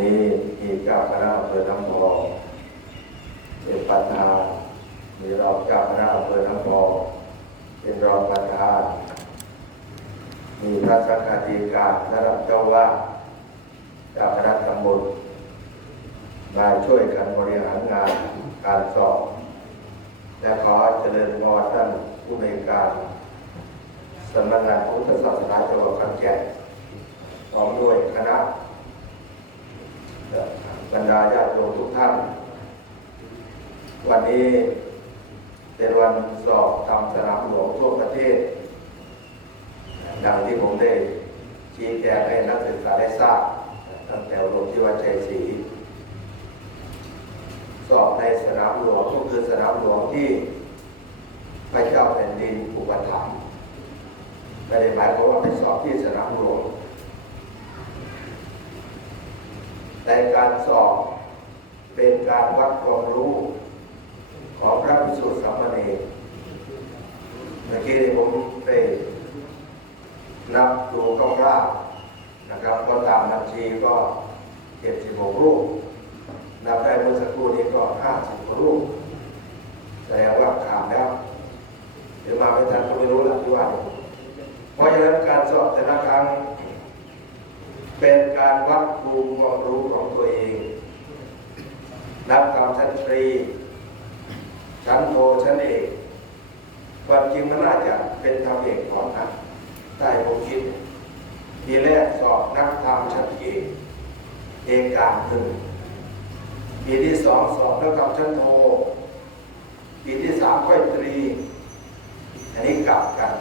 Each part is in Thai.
นี้มีเจ้าคณะอำเภอน้ำพองเป็นประธานมีรองเจ้าคณะอำเภอน้ำพองเป็นรองประธานมีพระสังฆาธิการระดับเจ้าว่าเจ้าคณะตำบลมาช่วยกันบริหารงานการสอบ และขอเจริญพรท่านผู้ในการสำนักงานพุทธศาสนาจังหวัดขอนแก่นพร้อมด้วยคณะ บรรดาญาติโยมทุกท่าน วันนี้เป็นวันสอบทำสนามหลวงทั่วประเทศ ดังที่ผมได้ชี้แจงให้นักศึกษาได้ทราบตั้งแต่อบรมที่วัดชัยศรีสอบในสนามหลวงก็คือสนามหลวงที่พระเจ้าแผ่นดินอุปถัมภ์ไม่ได้หมายความว่าไปสอบที่สนามหลวง แต่การสอบเป็นการวัดความรู้ของพระภิกษุสามเณรเมื่อกี้นี้ผมได้นับดูคร่าวๆนะครับ ก็ตามบัญชีก็เจ็ดสิบหกรูปนับได้เมื่อสักครู่นี้ก็ห้าสิบกว่ารูปแสดงว่าขาดแล้วเดี๋ยวมาไม่ทันก็ไม่รู้ละที่ว่านเพราะฉะนั้นการสอบแต่ละครั้ง เป็นการวัดภูมิความรู้ของตัวเอง นับตามชั้นตรีชั้นโทชั้นเอกความจริงมันน่าจะเป็นทำเอกก่อนนะได้ผมคิด ทีแรกสอบนักธรรมชั้นเอกเอกการหนึ่งปีที่สองสอบนักธรรมชั้นโทปีที่สามค่อยตรี อันนี้กลับกัน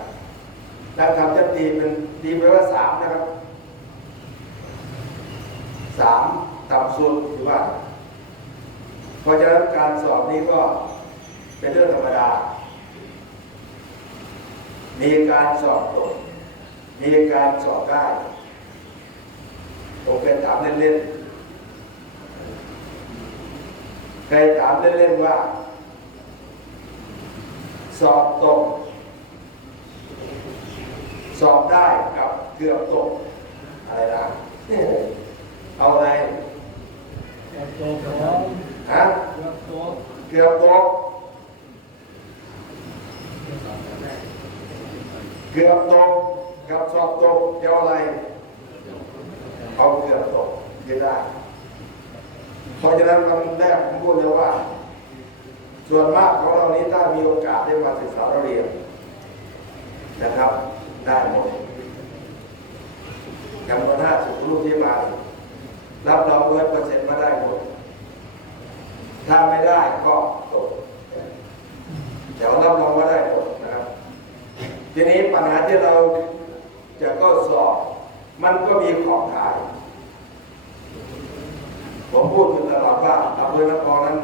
นักธรรมชั้นตรีเป็นตีไปว่าสามนะครับ สามต่ำสุดถือว่าเพราะฉะนั้นการสอบนี้ก็เป็นเรื่องธรรมดา มีการสอบตก มีการสอบได้ผมเคยถามเล่นๆเคยถามเล่นๆว่า สอบตก สอบได้กับเกือบตกอะไรนะ เอาอะไรตัวสองฮะตัวเกือบตกเกือบตกกับสอบตกจะเอาอะไร เอาเกือบตกไม่ได้เพราะฉะนั้นวันแรกผมพูดเลยว่า ส่วนมากของเรานี้ถ้ามีโอกาสได้มาศึกษาเราเรียนนะครับ ได้หมดจำนวนห้าสิบรูปที่มา รับรองร้อยเปอร์เซ็นต์มาได้หมดถ้าไม่ได้ก็ตกแต่ว่ารับรองว่าได้หมดนะครับ ทีนี้ปัญหาที่เราจะก็สอบ มันก็มีของขายผมพูดอยู่ตลอดว่าอำเภอนครนั้น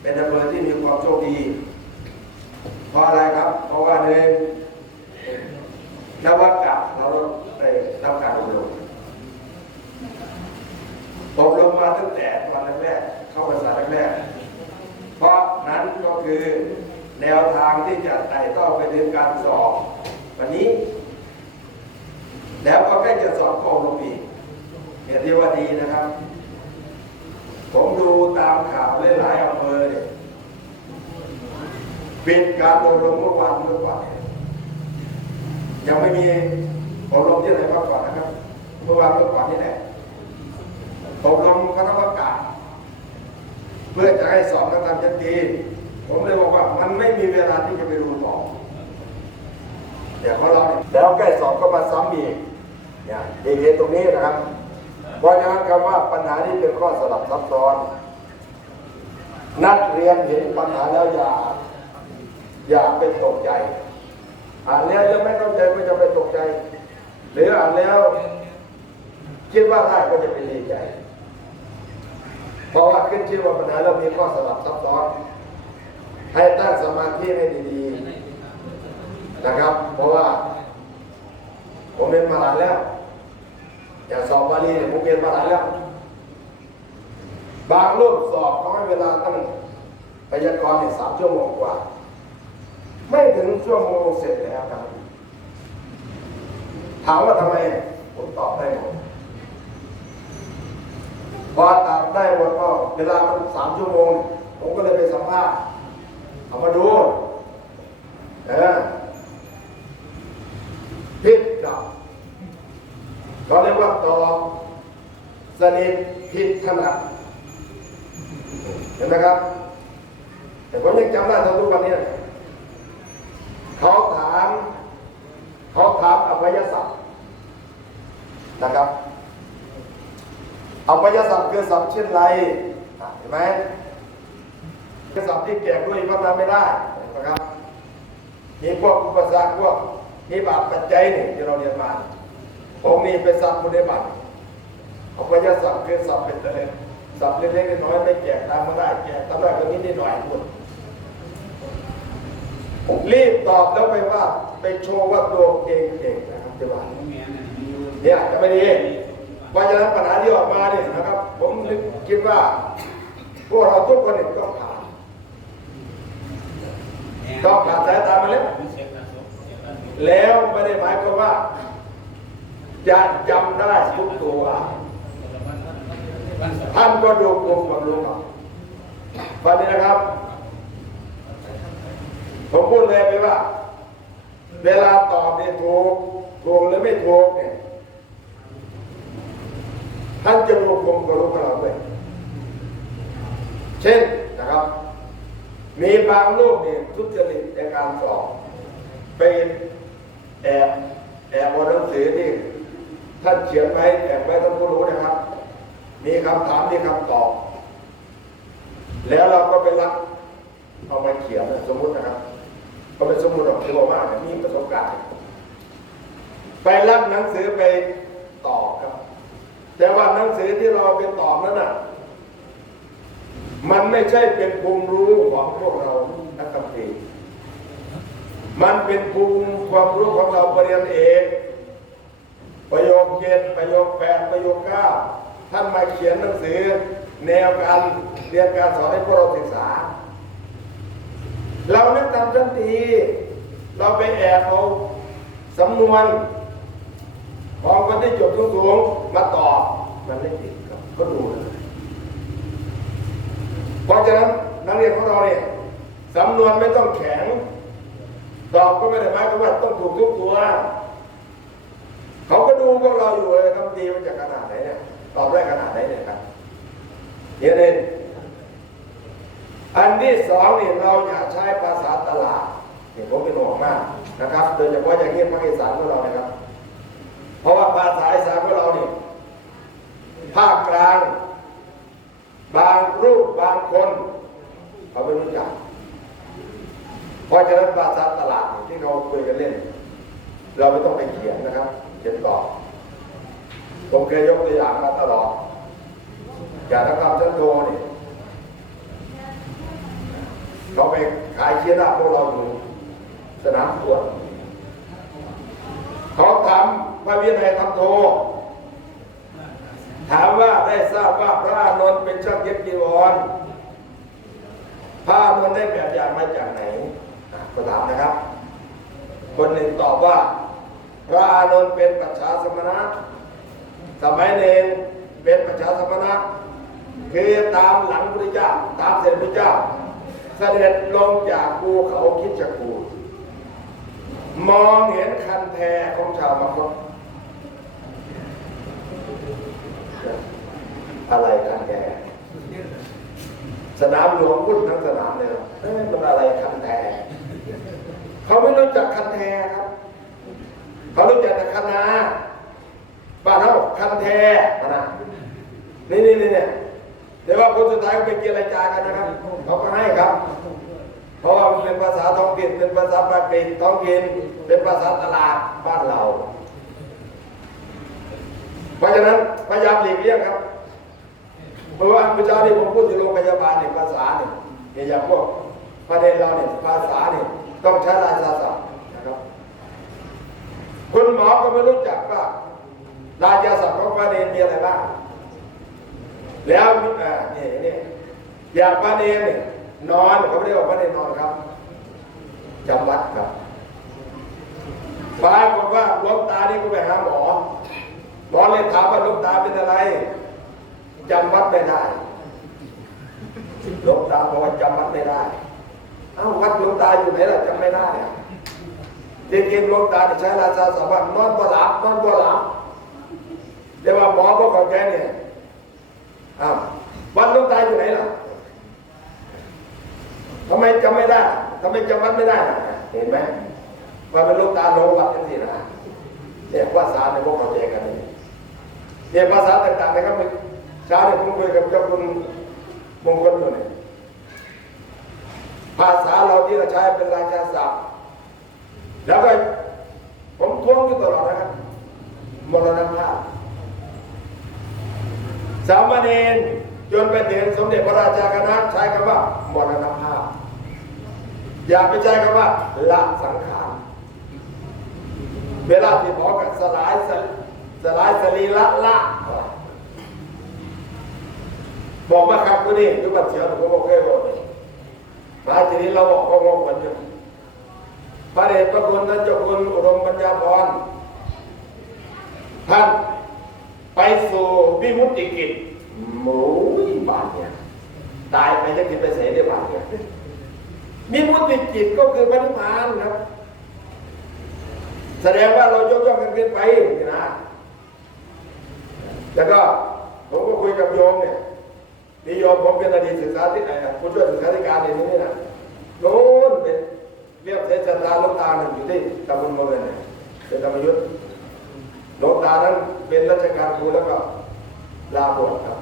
เป็นอำเภอที่มีความโชคดีเพราะอะไรครับ เพราะว่าหนึ่งนวัตกรรมเราได้รับการอบรมอบร มาตั้งแต่วันแรกๆเข้าภาษาแรกๆเพราะนั้นก็คือแนวทางที่จะไต่เต้าไปถึงการสอบวันนี้ แล้วก็ใกล้จะสอบก็อบรมอีกเห็นที่ว่าดีนะครับ ผมดูตามข่าวหลายๆอำเภอเนี่ยปิดการอบรมเมื่อวานเมื่อวานยังไม่มีอบรมที่ไหนมาก่อนนะครับ เมื่อวานเมื่อก่อนนี่แหละ อบรมคณะกรรมการเพื่อจะให้สอบนักธรรมชัดเจนผมเลยบอกว่ามันไม่มีเวลาที่จะไปดูต่อเดี๋ยวของเราแล้วใกล้สอบก็มาซ้ำอีกเนี่ยดีเห็นตรงนี้นะครับเพราะฉะนั้นคำว่าปัญหานี้เป็นข้อสลับซับซ้อน นักเรียนเห็นปัญหาแล้วอย่า อย่าไปตกใจอ่านแล้วยังไม่เข้าใจก็จะไปตกใจ หรืออ่านแล้วคิดว่าได้ก็จะไปดีใจ ราะว่าขึ้นชื่อว่าปัญหาเรามีข้อสลับซับซ้อนให้ตั้งสมาธิให้ดีๆนะครับ เพราะว่า ผมเป็นมาหลายแล้วอย่าสอบบาลีเนี่ยผมเรียนมาหลายแล้ว บางรูปสอบเขาให้เวลาตั้งพยากรณ์เนี่ยสามชั่วโมงกว่า ไม่ถึงชั่วโมงเสร็จแล้วครับถามว่าทำไมผมตอบได้หมด พอตัดได้หมดก็เวลามันสามชั่วโมง ผมก็เลยไปสัมภาษณ์เอามาดูเออพิษกับเขาเรียกว่าตอบสนิทพิษถนัดเห็นไหมครับ แต่ผมยังจำได้ตอนทุกวันนี้นะเขาถาม เขาถามอภัยศัพท์นะครับอภัยศัพท์คือศัพท์เช่นไรอะเห็นไหมคือศัพท์ที่แก่ด้วยก็ทำไม่ได้นะครับมีพวกอุปสรรคพวกมีบาปปัจจัยนี่ที่เราเรียนมาองค์นี้เป็นศัพท์คุณได้บัตรอภัยศัพท์คือศัพท์เป็นอะไรศัพท์เล็กๆน้อยๆไม่แก่ตามมาได้แก่ตามได้ก็นิดนิดหน่อยพูดรีบตอบแล้วไปว่าไปโชว์ว่าตัวเองเก่งนะครับจะว่าเนี่ยจะไม่ดีเพราะฉะนั้นปัญหาที่ออกมาเนี่ยนะครับ ผม คิดว่าพวกเราทุกคนเนี่ยต้องผ่านต้องผ่านสายตามาแล้วแล้วไม่ได้หมายความว่า จะจำได้ทุกตัวท่านก็ดูกลุ่มความรู้ครับฟังนี้นะครับ ผมพูดเลยไปว่า เวลาตอบเนี่ยถูกถูกหรือไม่ถูกเนี่ยท่านจะดูกลุ่มความรู้ของเราด้วย เช่นนะครับ มีบางรูปเนี่ยทุจริตในการสอบเป็นแอบแอบบนหนังสือที่ท่านเขียนไว้แอบไว้ท่านผู้รู้นะครับ มีคำถามมีคำตอบ แล้วเราก็ไปรับเอามาเขียนสมมุตินะครับก็เป็นสมมุติหรอกที่บอกว่าเนี่ยมีประสบการณ์ ไปรับหนังสือไปตอบครับ แต่ว่าหนังสือที่เราไปตอบนั้นน่ะ มันไม่ใช่เป็นภูมิรู้ของพวกเรานักธรรมตรีมันเป็นภูมิความรู้ของเราปรริญญาเอกประโยคเจ็ดประโยคแปดประโยคเก้าท่านมาเขียนหนังสือ แนวการเรียนการสอนให้พวกเราศึกษา เราไม่ทำทันทีเราไปแอบเอาสำนวนของคนที่จบสูงๆมาตอบมันไม่ติดครับก็ดูเลย เพราะฉะนั้นนักเรียนของเราเนี่ยสำนวนไม่ต้องแข็งตอบก็ไม่ได้หมายความว่าต้องถูกทุกตัว เขาก็ดูพวกเราอยู่เลยคำดีมันจะขนาดไหนเนี่ยตอบได้ขนาดไหนเนี่ยครับเดี๋ยเองอันที่สองเนี่ยเราอย่าใช้ภาษาตลาดนี่ผมเป็นห่วงมากนะครับ โดยเฉพาะอย่างยิ่งภาคอีสานของเรานะครับ เพราะว่าภาษาอีสานของเราเนี่ยภาคกลาง บางรูปบางคนเขาไม่รู้จักเพราะฉะนั้นภาษาตลาดที่เขาคุยกันเล่น เราไม่ต้องไปเขียนนะครับ เขียนตอบผมเคยยกตัวอย่างมาตลอดอย่างนักธรรมชั้นโทนี่เขาไปขายเชียร์หน้าพวกเราอยู่สนามขวดเขาถามพระวินัยธรรมโท ถามว่าได้ทราบว่าพระนนท์เป็นช่างเย็บจีวรพระนนท์ได้แบบอย่างมาจากไหนก็ถามนะครับ คนหนึ่งตอบว่า พระอานนท์เป็นปัจฉาสมณะ สมัยเนนเป็นปัจฉาสมณะคือตามหลังพระเจ้าตามเสด็จพระเจ้า เสด็จลงจากภูเขาคิดจักูมองเห็นคันแทของชาวมคต อะไรคันแทสนามหลวงพุ่นทั้งสนามเลยครับเอ้ยมันอะไรคันแทเขาไม่รู้จักคันแทครับ เขารู้จักแต่คณะบ้านเขาคันแทคณะนี่นี่นี่เนี่ยเดี๋ยวว่าคนสุดท้ายก็ไปเจรจากันนะครับเขาก็ให้ครับ เพราะว่ามันเป็นภาษาท้องถิ่นเป็นภาษาปากฤษท้องถิ่นเป็นภาษาตลาดบ้านเรา เพราะฉะนั้นพยายามหลีกเลี่ยงครับ เพราะว่าพระเจ้าที่ผมพูดถึงโรงพยาบาลเนี่ยภาษาเนี่ยอย่างพวกประเด็นเราเนี่ยภาษาเนี่ยต้องใช้ราชาศัพท์นะครับคุณหมอก็ไม่รู้จักว่าราชาศัพท์ของประเด็นมีอะไรบ้างแล้วอ่านี่นี่อย่างประเด็นเนี่ยนอนเขาไม่ได้บอกประเด็นนอนครับจำวัดครับปรากฏว่าลวงตานี่ก็ไปหาหมอหมอเลยถามว่าลวงตาเป็นอะไร จำวัดไม่ได้หลวงตาบอกว่าจำวัดไม่ได้ เอ้าวัดหลวงตาอยู่ไหนล่ะจำไม่ได้อะจริงๆหลวงตาเนี่ยใช้ราชาสามารถนอนบ่หลับนอนบ่หลับเดี๋ยวว่าหมอบอกเขาแกเนี่ยอ้าววัดหลวงตาอยู่ไหนล่ะทำไมจำไม่ได้ทำไมจำวัดไม่ได้เห็นไหมว่าเป็นหลวงตาลงวัดกันสินะเนี่ยภาษาในพวกเขาแจกันนี่เนี่ยภาษาต่างๆนะครับ เช้าเนี่ยผมคุยกับเจ้าคุณมงคลอยู่เนี่ยภาษาเราที่เราใช้เป็นราชาศัพท์แล้วก็ผมท้วงอยู่ตลอดนะครับมรณภาพสามเณรจนไปถึงสมเด็จพระราชาคณะใช้คำว่ามรณภาพ อย่าไปใช้คำว่า ละสังขารเวลาที่บอกกับสลายสลสลายสรีละละ บอกว่าครับก็นี่ทุกบัตรเสียผมก็บอกแค่บอกนี่มาทีนี้เราบอกข้องงกันอยู่พระเดชพระคุณท่านเจ้าคุณอุดมปัญญาพรท่านไปสู่วิมุตติกิจหมูยบาทเนี่ยตายไปจะกินไปเสียได้บาทเนี่ยวิมุตติกิจก็คือพระนิพพานครับ แสดงว่าเรายกย่องกันเกินไปนะแล้วก็ผมก็คุยกับโยมเนี่ย นิยมผมเป็นอดีตศึกษาที่ไหนผู้ช่วยศึกษาธิการในนี้นะโน้นเป็นเรียบเทศตาลวงตาหนึ่งอยู่ที่ตำบลเมืองเนี่ยเป็นธรรมยุทธ์ลวงตานั้นเป็นราชการครูแล้วก็ลาบวชครับ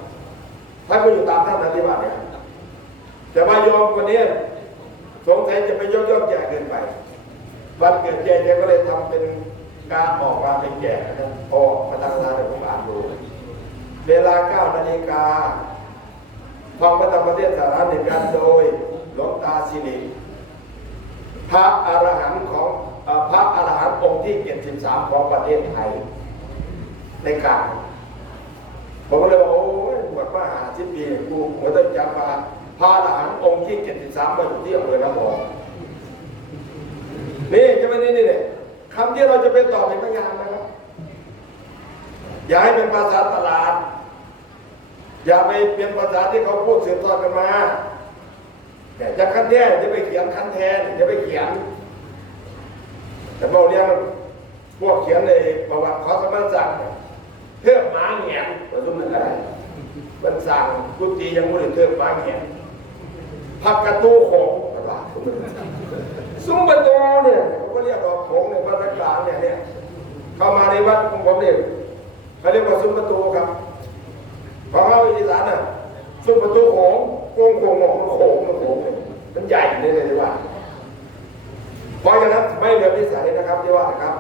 ท่านก็อยู่ตามท่านปฏิบัติเนี่ยแต่ว่าโยมคนนี้สงสัยจะไปยกย่องแก่เกินไปวันเกิดแก่แกก็เลยทำเป็นการออกมาเป็นแก่นะครับออกมาทางทางเดี๋ยวผมอ่านดูเวลา9นาฬิกา ทองพระธรรมเทศนาหนึ่งกันโดยหลวงตาสิริพระอรหันต์ของพระอรหันต์องค์ที่ 73 ของประเทศไทย ในกางผมก็เลยบอกโอ้ยบวชมาหาสิบปีกูผมต้องจำมาพระอรหันต์องค์ที่ 73 มาอยู่ที่อำเภอน้ำพองนี่ใช่ไหมนี่นี่เนี่ยคำที่เราจะไปตอบเป็นพยานนะครับ อย่าให้เป็นภาษาตลาด อย่าไปเปลี่ยนภาษาที่เขาพูดสืบทอดกันมาแต่จะคันแท้จะไปเขียนคันแทนจะไปเขียน แต่พวกเนี้ยนพวกเขียนในประวัติขาสมณศักดิ์เนี่ยเทือกหมาแหงนประทุมนั่นอะไรมันสั่งกุฏิยังไม่ได้เทือกหมาแหงนพักกระตูโขงกระลาซุ้มประตูเนี่ยเขาก็เรียกว่าโขงในบ้านกลางเนี่ยเนี่ยเข้ามาในวัดของผมเนี่ยเขาเรียกว่าซุ้มประตูครับ ของเราอีสานน่ะซุ้มประตูโขงโค้งโค้งโค้งโค้งโค้งเนี่ยมันใหญ่เลยเลยว่าเพราะฉะนั้นไม่เหลือนิสัยนะครับที่ว่านะครับ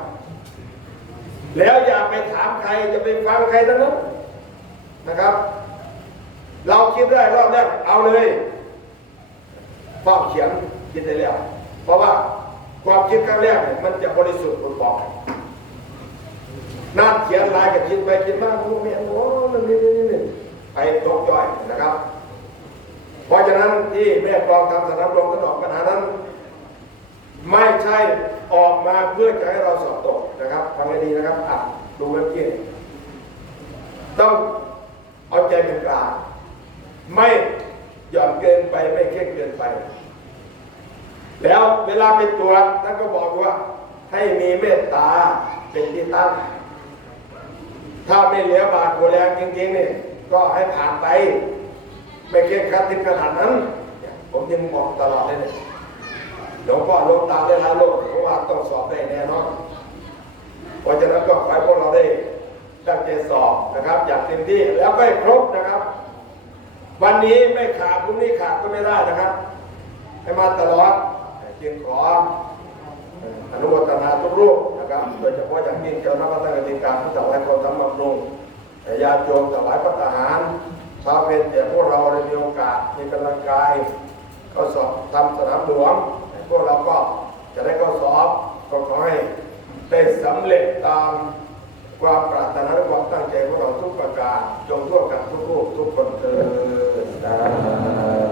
แล้วอย่าไปถามใครจะไปฟังใครทั้งนั้นนะครับ เราคิดได้รอบแรกเอาเลยเฝ้าเขียนคิดได้แล้ว เพราะว่าความคิดครั้งแรกเนี่ยมันจะบริสุทธิ์ปลดปอยนั่นเขียนลายกับคิดไปคิดมากโอ้เมียโอ้มันนี่นี่นี่ ไปตกย่อยนะครับ เพราะฉะนั้นที่แม่กองทำสนามลงถนอมปัญหานั้น ไม่ใช่ออกมาเพื่อจะให้เราสอบตกนะครับฟังให้ดีนะครับอะดูเมื่อกี้ต้องเอาใจเป็นกลางไม่หย่อนเกินไปไม่เคร่งเกินไป แล้วเวลาไปตรวจท่านก็บอกว่า ให้มีเมตตาเป็นที่ตั้ง ถ้าไม่เหลือบาดหัวแรงจริงๆนี่ย ก็ให้ผ่านไปไม่เคร่งครัดถึงขนาดนั้น ผมยังบอกตลอดเลยเนี่ยหลวงพ่อลงตาได้รับโลกเพราะว่าต้องสอบได้แน่นอนเพราะฉะนั้นก็ขอให้พวกเราได้ตั้งใจสอบนะครับ อย่างเต็มที่แล้วก็ให้ครบนะครับ วันนี้ไม่ขาดพรุ่งนี้ขาดก็ไม่ได้นะครับ ให้มาตลอดจึงขออนุโมทนาทุกรูปนะครับ โดยเฉพาะอย่างยิ่งเจ้าหน้าที่การการผู้ถวายความธรรมบำรุง ญาติโยมถวายพระทหารชาวเป็นแต่พวกเราได้มีโอกาสมีกำลังกาย ก็สอบทำสนามหลวงพวกเราก็จะได้เข้าสอบก็ขอให้ได้สำเร็จตามความปรารถนาและความตั้งใจของเราทุกประการจงทั่วกันทุกรูปทุกคนเถิด